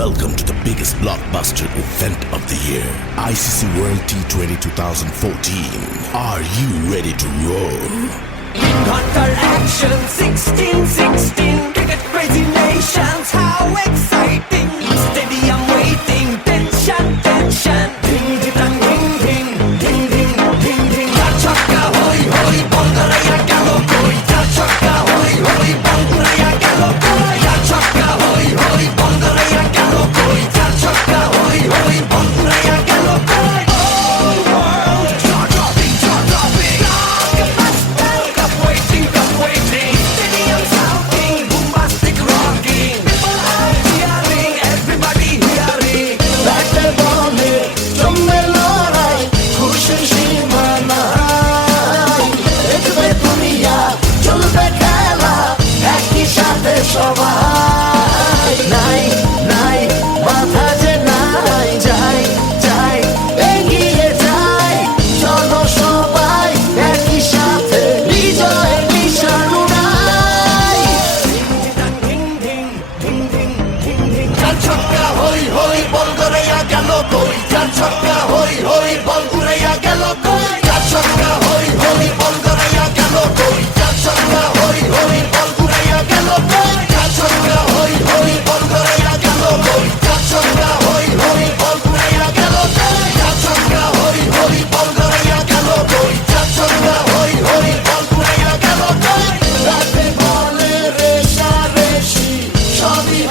Welcome to the biggest blockbuster event of the year, ICC World T20 2014. Are you ready to roll? Qatar action 16-16 cricket crazy nations, how exciting! Stadium waiting, tension, tension. Ding ding ding ding ding ding ding ding. Char chakka hoi hoi, Bangaraya gelo koi. Char chakka hoi hoi, Bangaraya gelo koi. Char chakka hoi hoi, Bangaraya gelo koi. Char chakka hoi hoi, Bangaraya gelo koi. Oh world, jaw dropping, jaw dropping. Cup waiting, cup waiting. Stadium shouting, bombastic rocking. People are cheering, everybody hearing. ব্যাটে বলে জমে লড়াই, খুশির সীমা নাই। দেখবে দুনিয়া, চলবে খেলা, একই সাথে সবাই। নাই নাই মাথা যে নাই, যাই যাই এগিয়ে যাই। চলো সবাই একই সাথে, বিজয়ের নিশানো নাই। Ding ding ding ding ding ding. চার ছক্কা হই হই, বল গড়াইয়া গেল কই। চার ছক্কা হই হই, বল উড়াইয়া গেল কই। চার ছক্কা হই হই, বল গড়াইয়া গেল কই। চার ছক্কা হই হই, বল উড়াইয়া গেল কই। চার ছক্কা হই হই, বল গড়াইয়া গেল কই। চার ছক্কা হই হই, বল উড়াইয়া গেল কই। চার ছক্কা হই হই, বল গড়াইয়া গেল কই। চার ছক্কা হই হই, বল উড়াইয়া গেল কই। ব্যাটে বলে রেষারেষি, সবই